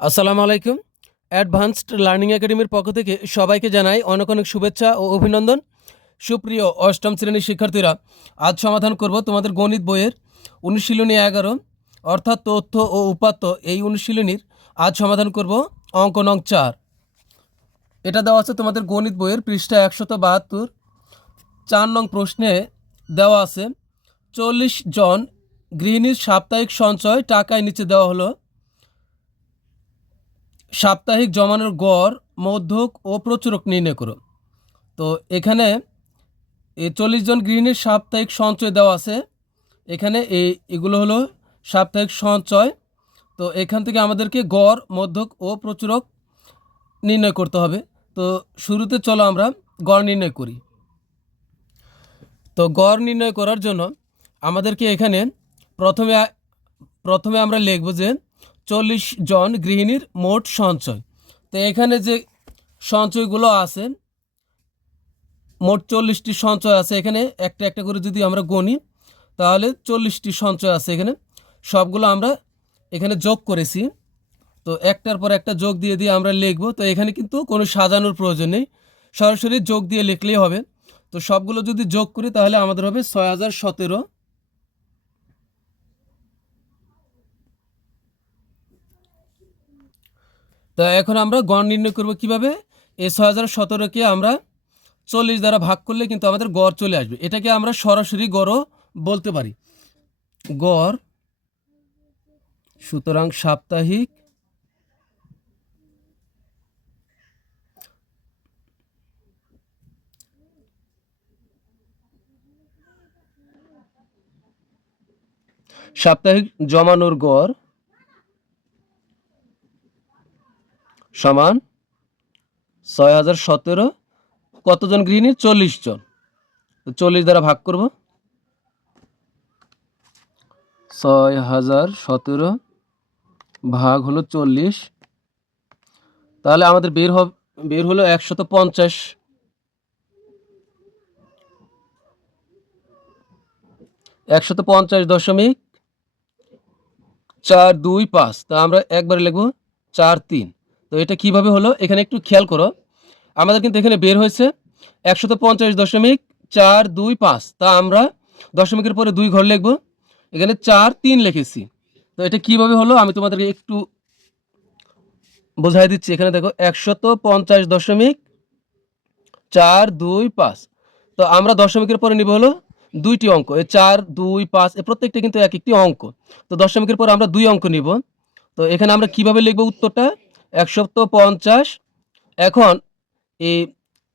আসসালামু আলাইকুম। Advanced learning একাডেমির পক্ষ থেকে সবাইকে জানাই অনেক অনেক শুভেচ্ছা ও অভিনন্দন। সুপ্রিয় অষ্টম শ্রেণীর শিক্ষার্থীরা, আজ সমাধান করব তোমাদের গণিত বইয়ের অনুশীলনী 11 অর্থাৎ তথ্য ও উপাত্ত। এই অনুশীলনীর আজ সমাধান করব অঙ্ক নং 4। এটা দেওয়া আছে তোমাদের গণিত বইয়ের পৃষ্ঠা 172। 4 নং প্রশ্নে দেওয়া আছে 40 জন গৃহিণীর সাপ্তাহিক সঞ্চয় টাকায় নিচে দেওয়া হলো। সাপ্তাহিক জমানোর গড়, মধ্যক ও প্রচুরক নির্ণয় করো। তো এখানে এই 40 জন গৃহিণীর সাপ্তাহিক সঞ্চয় দেওয়া আছে। এখানে এগুলো হলো সাপ্তাহিক সঞ্চয়। তো এখান থেকে আমাদেরকে গড়, মধ্যক ও প্রচুরক নির্ণয় করতে হবে। তো শুরুতে চলো আমরা গড় নির্ণয় করি। তো গড় নির্ণয় করার জন্য আমাদেরকে এখানে প্রথমে আমরা লিখব যে 40 জন গৃহিণীর মোট সঞ্চয়। তো এখানে যে সঞ্চয়গুলো আছে, মোট 40টি সঞ্চয় আছে। এখানে একটা একটা করে যদি আমরা গণি তাহলে 40টি সঞ্চয় আছে। এখানে সবগুলো আমরা এখানে যোগ করেছি। তো একটার পর একটা যোগ দিয়ে দিয়ে আমরা লিখব। তো এখানে কিন্তু কোনো সাজানোর প্রয়োজন নেই, সরাসরি যোগ দিয়ে লিখলেই হবে। তো সবগুলো যদি যোগ করি তাহলে আমাদের হবে 6017। তো এখন আমরা গড় নির্ণয় করব কিভাবে? এই 6017কে আমরা 40 দ্বারা ভাগ করলে কিন্তু আমাদের গড় চলে আসবে। এটাকে আমরা সরাসরি গড়ও বলতে পারি। গড়, সুতরাং সাপ্তাহিক জমানোর গড় সমান 6017। কতজন গৃহিণী? 40 জন। 40 দ্বারা ভাগ করব। 6017 ভাগ হলো 40, তাহলে আমাদের বের হলো 150। 150.425। তা আমরা একবারে লিখব 43। তো এটা কিভাবে হলো এখানে একটু খেয়াল করো। আমাদের কিন্তু এখানে বের হয়েছে 150.425। তা আমরা দশমিকের পরে 2 ঘর লিখব। এখানে 43 লিখেছি। তো এটা কিভাবে হলো আমি তোমাদেরকে একটু বোঝাই দিচ্ছি। এখানে দেখো 150.425। তো আমরা দশমিকের পরে নিব হলো 2টি অঙ্ক। এই 4, 2, 5 এ প্রত্যেকটা কিন্তু এক একটি অঙ্ক। তো দশমিকের পর আমরা 2 অঙ্ক নিব। তো এখানে আমরা কিভাবে লিখব উত্তরটা? 150। এখন এই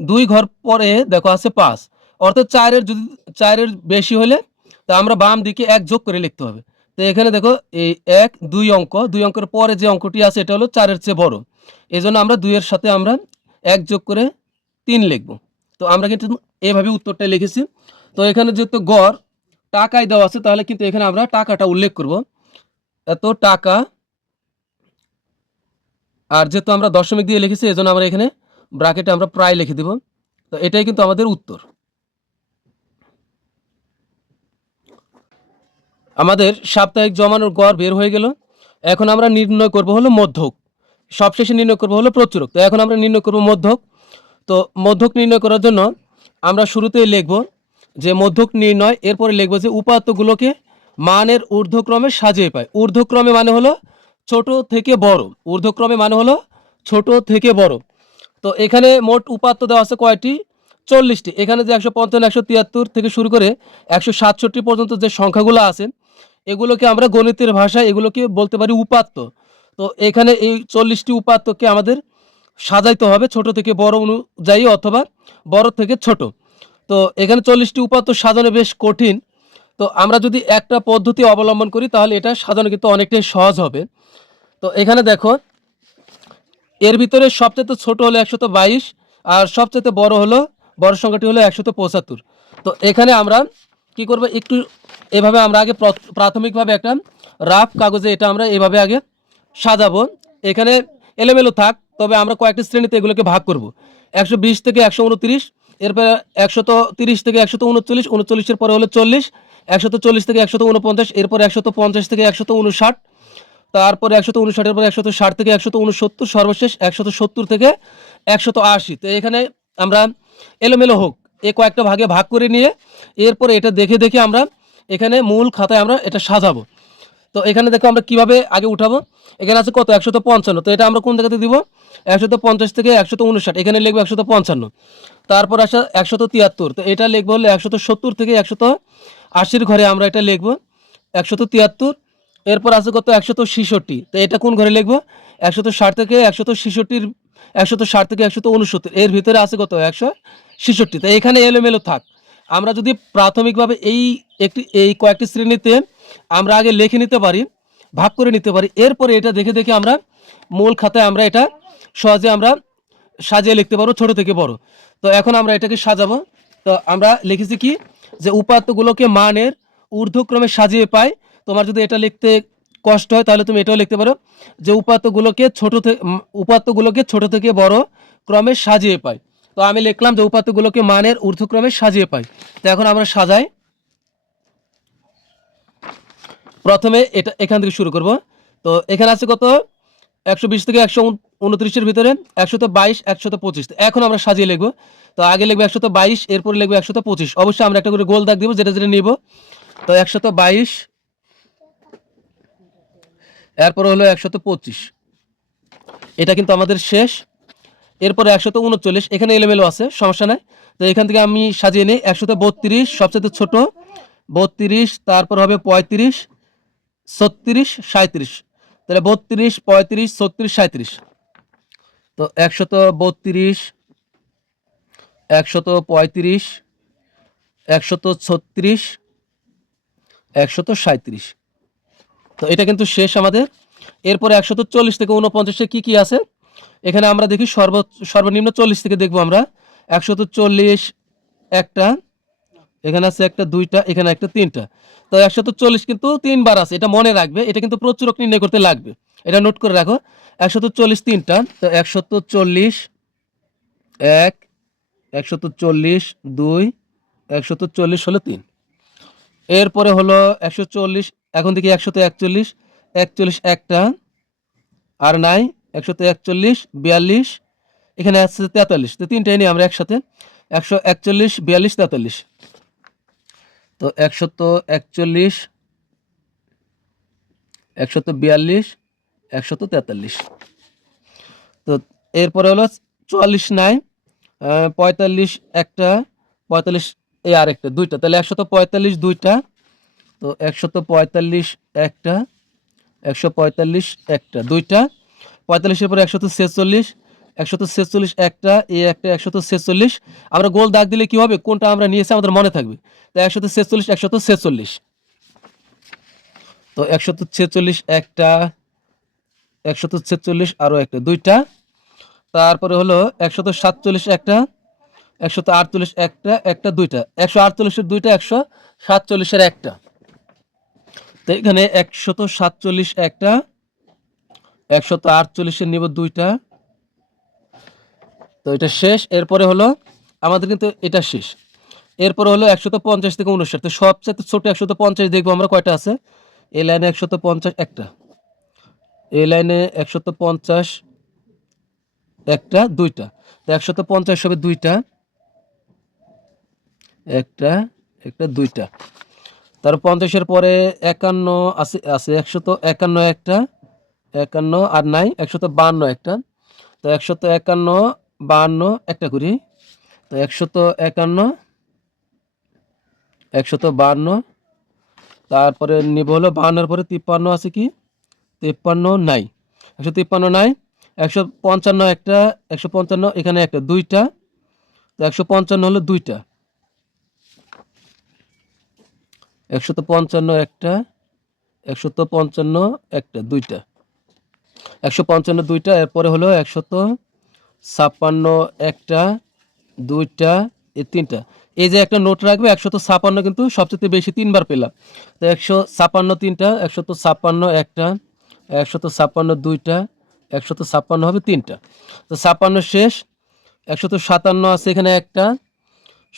2 ঘর পরে দেখো আছে 5, অর্থাৎ 4-এর বেশি হলে তা আমরা বাম দিকে 1 যোগ করে লিখতে হবে। তো এখানে দেখো এই 1, 2 অঙ্ক, 2 অঙ্কের পরে যে অঙ্কটি আছে এটা হলো 4-এর চেয়ে বড়। এজন্য আমরা 2 এর সাথে আমরা 1 যোগ করে 3 লিখব। তো আমরা কিন্তু এভাবে উত্তরটা লিখেছি। তো এখানে যেহেতু গড় টাকায় দেওয়া আছে তাহলে কিন্তু এখানে আমরা টাকাটা উল্লেখ করব। এত টাকা, আর যেহেতু আমরা দশমিক দিয়ে লিখেছি এজন্য আমরা এখানে ব্র্যাকেটে আমরা প্রায় লিখে দেব। তো এটাই কিন্তু আমাদের উত্তর। আমাদের সাপ্তাহিক জমানোর গড় বের হয়ে গেল। এখন আমরা নির্ণয় করব হলো মধ্যক, সবশেষে নির্ণয় করব হলো প্রচুরক। তো এখন আমরা নির্ণয় করব মধ্যক। তো মধ্যক নির্ণয় করার জন্য আমরা শুরুতেই লিখব যে মধ্যক নির্ণয়, এরপরে লিখব যে উপাত্তগুলোকে মানের ঊর্ধ্বক্রমে সাজিয়ে পায়। ঊর্ধ্বক্রমে মানে হলো ছোট থেকে বড়, ঊর্ধ্বক্রমে মানে হলো ছোট থেকে বড়। তো এখানে মোট উপাত্ত দেওয়া আছে কয়টি? 40টি। এখানে যে 155, 173 থেকে শুরু করে 167 পর্যন্ত যে সংখ্যাগুলো আছে এগুলোকে আমরা গণিতের ভাষায় এগুলোকে বলতে পারি উপাত্ত। তো এখানে এই 40টি উপাত্তকে আমাদের সাজাইতে হবে ছোট থেকে বড় অনুযায়ী অথবা বড় থেকে ছোট। তো এখানে 40টি উপাত্ত সাজানো বেশ কঠিন। তো আমরা যদি একটা পদ্ধতি অবলম্বন করি তাহলে এটা সাজানো কিন্তু অনেকটাই সহজ হবে। তো এখানে দেখো এর ভিতরে সবচেয়ে ছোট হলো 122, আর সবচেয়ে বড় সংখ্যাটি হলো 175। তো এখানে আমরা কি করব, একটু এভাবে আমরা আগে প্রাথমিকভাবে একটা রাফ কাগজে এটা আমরা এভাবে আগে সাজাবো। এখানে এলোমেলো থাক, তবে আমরা কয়েকটি শ্রেণীতে এগুলোকে ভাগ করব। 120 থেকে 129, এরপরে 130 থেকে 139, 39-এর পরে হলো 40, 140 থেকে 149, এরপর 150 থেকে 159, তারপরে 159-এর পরে 160 থেকে 169, সর্বশেষ 170 থেকে 180। তো এখানে আমরা এলোমেলো হোক এ কয়েকটা ভাগে ভাগ করে নিয়ে এরপরে এটা দেখে দেখে আমরা এখানে মূল খাতায় আমরা এটা সাজাবো। তো এখানে দেখো আমরা কিভাবে আগে উঠাবো। এখানে আছে কত 155, তো এটা আমরা কোন জায়গাতে দিব 150 থেকে 159, এখানে লিখবো 155। তারপর আসে 173, তো এটা লিখবো হলো 170 থেকে 180 ঘরে আমরা এটা লিখবো 173। এরপর আছে কত 166, তো এটা কোন ঘরে লিখবো 160 থেকে 166, 160 থেকে 169 এর ভিতরে আছে কত 166। তো এখানে এলোমেলো থাক। আমরা যদি প্রাথমিকভাবে এই কয়েকটি শ্রেণীতে আমরা আগে লিখে নিতে পারি, ভাগ করে নিতে পারি, এরপরে এটা দেখে দেখে আমরা মূল খাতায় আমরা এটা সহজে আমরা সাজিয়ে লিখতে পারবো ছোট থেকে বড়। তো এখন আমরা এটাকে সাজাবো। তো আমরা লিখেছি কি যে উপাত্তগুলোকে মানের ঊর্ধ্বক্রমে সাজিয়ে পাই। তোমার যদি এটা লিখতে কষ্ট হয় তাহলে তুমি এটাও লিখতে পারো যে উপাত্তগুলোকে ছোট থেকে বড় ক্রমে সাজিয়ে পাই। তো আমি লিখলাম যে উপাত্তগুলোকে মানের ঊর্ধ্বক্রমে সাজিয়ে পাই। তো এখন আমরা সাজাই। প্রথমে এটা এখান থেকে শুরু করব। তো এখানে আছে কত 120 থেকে 129-এর ভিতরে 122, 125। এখন আমরা সাজিয়ে লিখবো। তো আগে লিখবো 122, এরপরে লিখবো 125। অবশ্যই আমরা একটা করে গোল দাগ দিব যেটা যেটা নিব। তো 122, এরপর হলো 125, এটা কিন্তু আমাদের শেষ। এরপরে 139, এখানে এলোমেলো আছে, সমস্যা নাই। তো এখান থেকে আমি সাজিয়ে নিই 132 সবচেয়ে ছোট, 32, তারপর হবে 35, 36, 37। তাহলে 32, 35, 36, 37। তো 132, 135, 136, 137। তো এটা কিন্তু শেষ আমাদের। এরপরে 140 থেকে 49-এ কী কী আছে এখানে আমরা দেখি। সর্বনিম্ন 40 থেকে দেখবো আমরা 140 একটা, এখানে আছে একটা, দুইটা, এখানে একটা, তিনটা। তো 140 কিন্তু 3 বার আছে, এটা মনে রাখবে। এটা কিন্তু প্রচুরক নির্ণয় করতে লাগবে, এটা নোট করে রাখো। 140 3টা, তো 140 1, 140 2, 140 হলো 3। এরপরে হলো 140, এখন দেখি 141, 41 একটা, আর নাই 141 42, এখানে আছে 43। তো তিনটাই নিই আমরা একসাথে 141 42 43। তো 141, 142, 143। তো এরপরে হলো 44 নাই, 45 একটা, 45 এই আরেকটা, দুইটা, তাহলে 145 দুইটা। তো 145 একটা, 145 একটা, দুইটা, 45-এর পরে 146, 146 একটা, এই একটা, 146। আমরা গোল দাগ দিলে কি হবে কোনটা আমরা নিয়েছি আমাদের মনে থাকবে। তো 146, 146। তো 146 একটা, 146 আরও একটা, দুইটা। তারপরে হলো 147 একটা, 148 একটা, একটা, দুইটা, 148-এর দুইটা, 147-এর একটা। তো এখানে 147 একটা, 148-এর নিব দুইটা। তো এটা শেষ। এরপরে হলো আমাদের কিন্তু এটা শেষ। এরপরে হলো 150 থেকে 59। তো সবচেয়ে ছোট 150 দেখবো আমরা কয়টা আছে। এই লাইনে 150 একটা, এই লাইনে 150 একটা, দুইটা। তো 150 হবে দুইটা, একটা, একটা, দুইটা। তারপর 50-এর পরে 51 আছে, 151 একটা, 51 আর নাই, 152 একটা। তো 151, 52 একটা করি। তো 151, 152। তারপরে নিব হলো 52-এর পরে 53 আছে কি, 53 নাই, 153 নাই, 155 একটা, 155 এখানে একটা, দুইটা। তো 155 হলো দুইটা, 155 একটা, 155 একটা, দুইটা, 155 দুইটা। এরপরে হলো 156 একটা, দুইটা, এই তিনটা। এই যে একটা নোট রাখবে 156 কিন্তু সবচেয়ে বেশি 3 বার পেলাম। তো 156 তিনটা, 156 একটা, 156 দুইটা, 156 হবে তিনটা। তো 56 শেষ। 157 আছে এখানে একটা,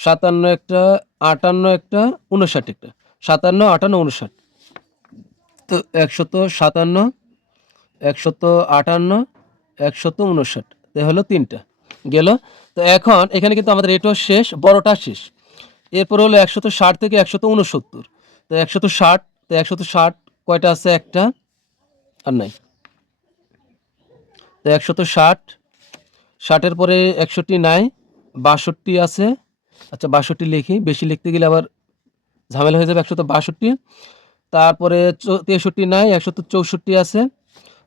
57 একটা, 58 একটা, 59 একটা, 57, 58, 59। তো 157, 158, 159, তো হলো 3টা গেল। তো এখন এখানে কিন্তু আমাদের এটাও শেষ, বড়টা শেষ। এরপর হলো 160 থেকে 169, তো 160, তো 160 কয়টা আছে? একটা আর নাই। তো 160, 60-এর পরে 61 নাই, 62 আছে। আচ্ছা 62 লিখি, বেশি লিখতে গেলে আবার ঝামেলা হয়ে যাবে। 162, তারপরে 63 নাই, 164 আছে,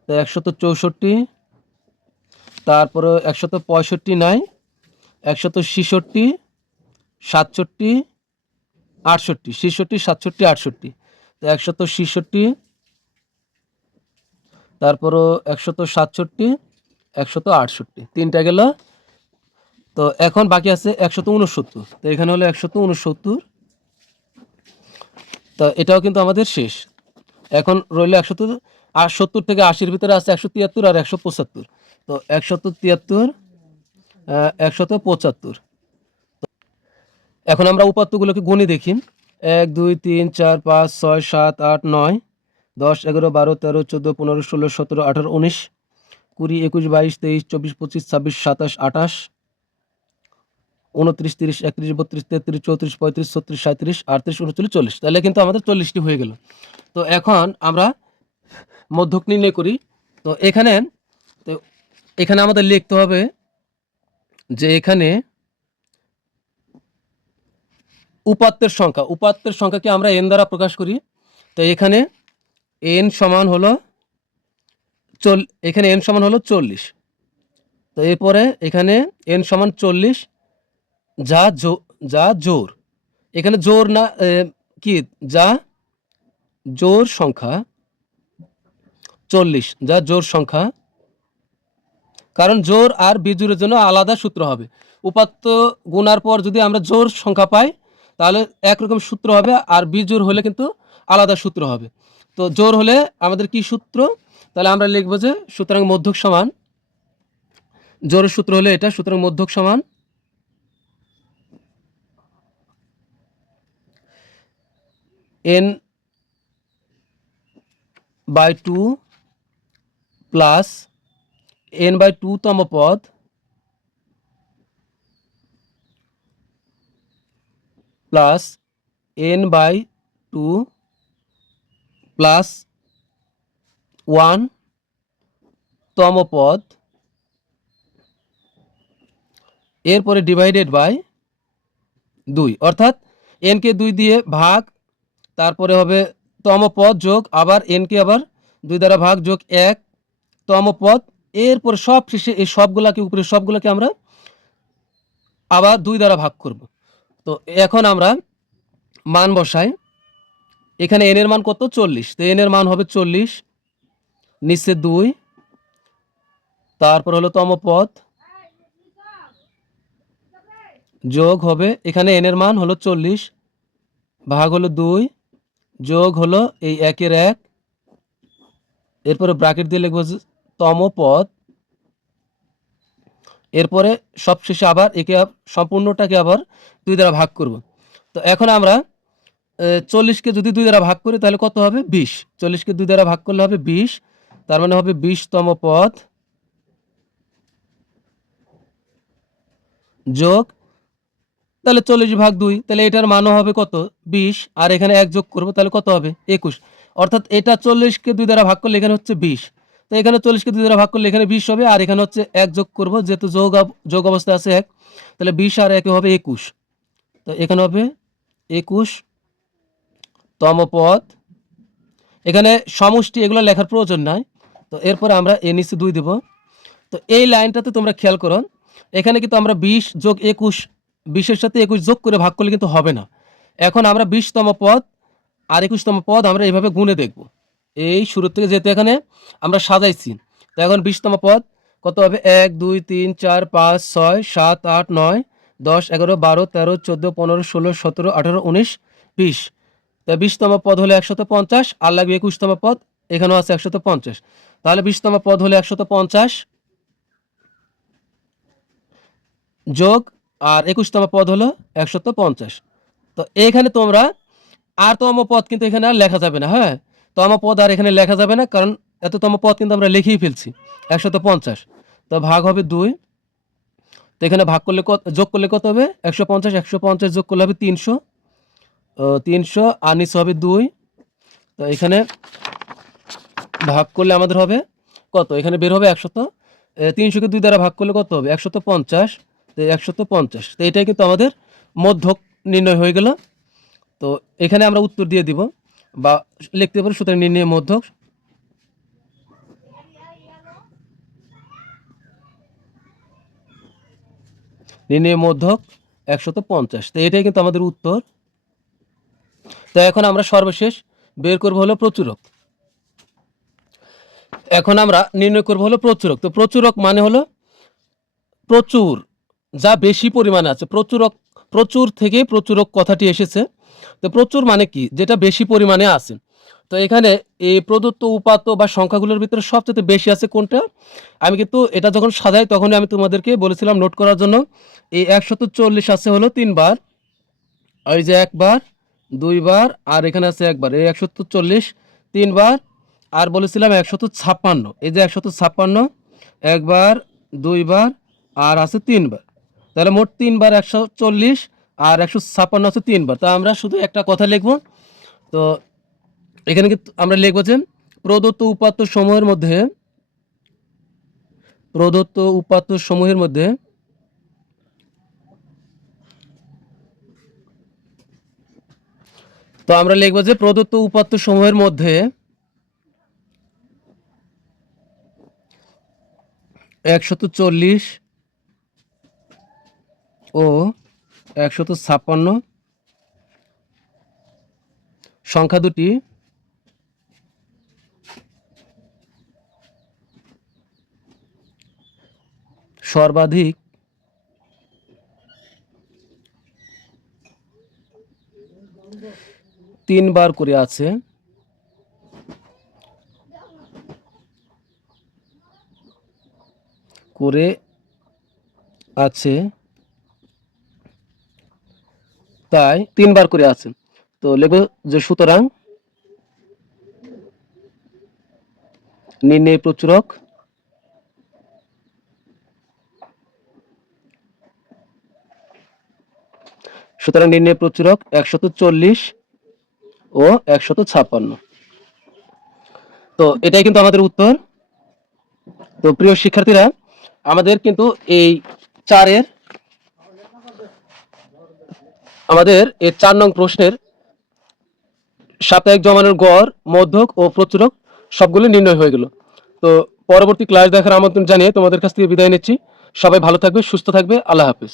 তো 164, তারপরে 165 নাই, 166, 67, 68, 66, 67, 68, তো 166, তারপরও 167, 168, 3টা গেল। তো এখন বাকি আছে 169, তো এখানে হলো 169, তো এটাও কিন্তু আমাদের শেষ। এখন রইল 170 থেকে 80-র ভিতরে আছে 173 আর 175, তো 173, 175। এখন আমরা উপাত্তগুলোকে গুণে দেখি। 1 2 3 4 5 6 7 8 9 10 11 12 13 14 15 16 17 18 19 20 21 22 23 24 25 26 27 28 29 30 31 32 33 34 35 36 37 38 39 40, তাহলে কিন্তু আমাদের 40টি হয়ে গেল। তো এখন আমরা মধ্যক নির্ণয় করি। তো এখানে তো এখানে আমাদের লিখতে হবে যে এখানে উপাত্তের সংখ্যাকে আমরা n দ্বারা প্রকাশ করি। তো এখানে n সমান হলো এখানে n সমান হলো 40। তো এরপরে এখানে n সমান 40, যা জোর, এখানে জোর না কি, যা জোর সংখ্যা 40, যা জোর সংখ্যা, কারণ জোর আর বিজোড়ের জন্য আলাদা সূত্র হবে। উপাত্ত গুণার পর যদি আমরা জোর সংখ্যা পাই তাহলে একরকম সূত্র হবে, আর বিজোড় হলে কিন্তু আলাদা সূত্র হবে। তো জোর হলে আমাদের কি সূত্র? তাহলে আমরা লিখবো যে সুতরাং মধ্যক সমান, জোরের সূত্র হলে এটা, সুতরাং মধ্যক সমান n/2 প্লাস n/2 তম পদ প্লাস n/2 প্লাস 1 তম পদ, এরপরে ডিভাইডেড বাই 2, অর্থাৎ n কে 2 দিয়ে ভাগ, তারপরে হবে তম পদ যোগ আবার n কে আবার 2 দ্বারা ভাগ যোগ 1 তম পদ, এরপর সব শেষে এই সবগুলাকে, উপরে সবগুলোকে আমরা আবার 2 দ্বারা ভাগ করব। তো এখন আমরা মান বসাই। এখানে n এর মান কত? 40, তো n এর মান হবে 40, নিচে 2, তারপর হলো তম পদ যোগ হবে, এখানে n এর মান হলো 40, ভাগ হলো 2, যোগ হলো এই 1-এর 1, এরপরে ব্র্যাকেট দিয়ে লিখবো তম পদ, এরপরে সবশেষে আবার একে সম্পূর্ণটাকে আবার 2 দ্বারা ভাগ করব। তো এখন আমরা 40-কে যদি 2 দ্বারা ভাগ করি তাহলে কত হবে? 20, 40-কে 2 দ্বারা ভাগ করলে হবে 20, তার মানে হবে 20তম পদ যোগ, তাহলে 40/2, তাহলে এটার মানও হবে কত? 20, আর এখানে 1 যোগ করব তাহলে কত হবে? 21, অর্থাৎ এটা 40-কে 2 দ্বারা ভাগ করলে এখানে হচ্ছে 20, তো এখানে 40-কে 2 দ্বারা ভাগ করলে এখানে 20 হবে, আর এখানে হচ্ছে 1 যোগ করব, যেহেতু যোগ অবস্থায় আছে 1, তাহলে 20 আর 1 হবে 21, তো এখানে হবে 21তম পদ। এখানে সমষ্টি এগুলো লেখার প্রয়োজন নাই, তো এরপরে আমরা এ নিচে 2 দেব। তো এই লাইনটাতে তোমরা খেয়াল করো, এখানে কিন্তু আমরা 20 যোগ 21, 20-এর সাথে 21 যোগ করে ভাগ করলে কিন্তু হবে না। এখন আমরা 20তম পদ আর 21তম পদ আমরা এইভাবে গুণে দেখব, এই শুরু থেকে, যেহেতু এখানে আমরা সাজাইছি। তো এখন 20তম পদ কত হবে? 1 2 3 4 5 6 7 8 9 10 11 12 13 14 15 16 17 18 19 20, তা 20তম পদ হলো 150, আর লাগবে 21তম পদ, এখানেও আছে 150, তাহলে 20তম পদ হলো 150 যোগ আর 21তম পদ হলো 150। তো এইখানে তোমরা আর তম পদ কিন্তু এখানে আর লেখা যাবে না, হ্যাঁ, তম পদ আর এখানে লেখা যাবে না, কারণ এততম পদ কিন্তু আমরা লিখেই ফেলছি 150। তো ভাগ হবে 2। তো এখানে ভাগ করলে যোগ করলে কত হবে? 150 150 যোগ করলে হবে 300। 300 আর নিচে হবে 2। তো এখানে ভাগ করলে আমাদের হবে কত? এখানে বের হবে 100। 300কে 2 দ্বারা ভাগ করলে কত হবে? 150। তো 150। তো এটাই কিন্তু আমাদের মধ্যক নির্ণয় হয়ে গেল। তো এখানে আমরা উত্তর দিয়ে দিব বা লিখতে পারি, সুতরাং নির্ণয় মধ্যক। নির্ণয় মধ্যক 150। তো এটাই কিন্তু আমাদের উত্তর। তো এখন আমরা সর্বশেষ বের করব হলো প্রচুরক। এখন আমরা নির্ণয় করব হলো প্রচুরক। তো প্রচুরক মানে হলো প্রচুর, যা বেশি পরিমাণে আছে। প্রচুর থেকে প্রচুরক কথাটি এসেছে। তো প্রচুর মানে কি? যেটা বেশি পরিমাণে আছে। তো এখানে এই প্রদত্ত উপাত্ত বা সংখ্যাগুলোর ভিতরে সবচেয়ে বেশি আছে কোনটা? আমি কিন্তু এটা যখন সাজাই তখনই আমি তোমাদেরকে বলেছিলাম নোট করার জন্য। এই 140 আছে হলো 3 বার, এই যে 1 বার 2 বার আর এখানে আছে 1 বার। এই 140 3 বার, আর বলেছিলাম 156, এই যে 156 1 বার 2 বার আর আছে 3 বার। তাহলে মোট 3 বার 140 আর 156 আছে 3 বার। তো আমরা শুধু একটা কথা লিখব। তো এখানে কিন্তু আমরা লিখব যে প্রদত্ত উপাত্ত সমূহের মধ্যে তো আমরা লিখব যে প্রদত্ত উপাত্ত সমূহের মধ্যে 140 ও 156 সংখ্যা দুটি সর্বাধিক তিনবার করে আছে তাই 3 বার করে আছে। তো লিখব যে সুতরাং নির্ণয় প্রচুরক নির্ণয় প্রচুরক 140 ও 156। তো এটাই কিন্তু আমাদের উত্তর। তো প্রিয় শিক্ষার্থীরা, আমাদের কিন্তু এই 4 নং প্রশ্নের সাপ্তাহিক জমানোর গড়, মধ্যক ও প্রচুরক সবগুলো নির্ণয় হয়ে গেল। তো পরবর্তী ক্লাস দেখার আমন্ত্রণ জানিয়ে তোমাদের কাছ থেকে বিদায় নিচ্ছি। সবাই ভালো থাকবে, সুস্থ থাকবে। আল্লাহ হাফেজ।